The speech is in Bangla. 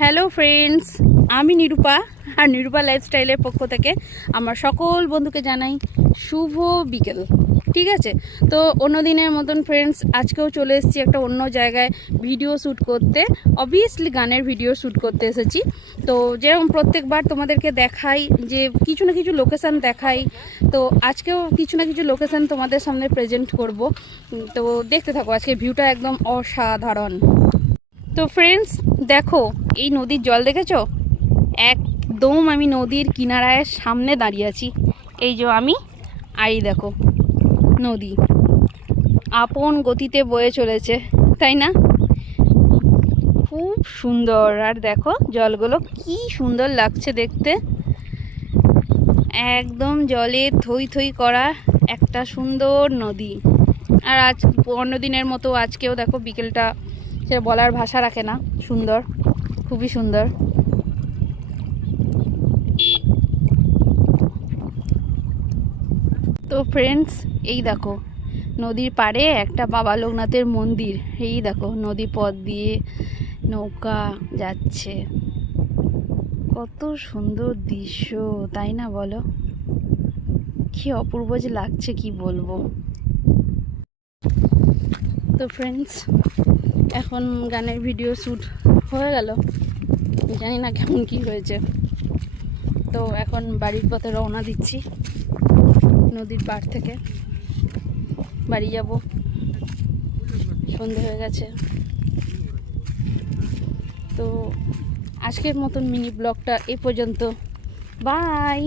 হ্যালো ফ্রেন্ডস, আমি নিরূপা আর নিরূপা লাইফস্টাইলের পক্ষ থেকে আমার সকল বন্ধুকে জানাই শুভ বিকেল। ঠিক আছে, তো অন্য দিনের মতন ফ্রেন্ডস আজকেও চলে এসেছি একটা অন্য জায়গায় ভিডিও শ্যুট করতে। অবভিয়াসলি গানের ভিডিও শ্যুট করতে এসেছি। তো যেরকম প্রত্যেকবার তোমাদেরকে দেখাই যে কিছু না কিছু লোকেশান দেখাই, তো আজকেও কিছু না কিছু লোকেশান তোমাদের সামনে প্রেজেন্ট করব। তো দেখতে থাকো, আজকে ভিউটা একদম অসাধারণ। তো ফ্রেন্ডস দেখো, এই নদীর জল দেখেছো? একদম আমি নদীর কিনারায় সামনে দাঁড়িয়ে আছি। এই যে আমি, আর এই দেখো নদী আপন গতিতে বয়ে চলেছে, তাই না? খুব সুন্দর। আর দেখো জলগুলো কি সুন্দর লাগছে দেখতে, একদম জলে থই থই করা একটা সুন্দর নদী। আর আজ অন্য দিনের মতো আজকেও দেখো বিকেলটা সে বলার ভাষা রাখে না, সুন্দর, খুবই সুন্দর। তো ফ্রেন্ডস এই দেখো নদীর পাড়ে একটা বাবা লোকনাথের মন্দির। এই দেখো নদী পথ দিয়ে নৌকা যাচ্ছে, কত সুন্দর দৃশ্য, তাই না বলো? কি অপূর্ব যে লাগছে, কি বলবো। তো ফ্রেন্ডস এখন গানের ভিডিও শ্যুট হয়ে গেল, জানি না কেমন কি হয়েছে। তো এখন বাড়ির পথে রওনা দিচ্ছি, নদীর পাড় থেকে বাড়ি যাব। সন্ধে হয়ে গেছে। তো আজকের মতন মিনি ব্লগটা এই পর্যন্ত। বাই।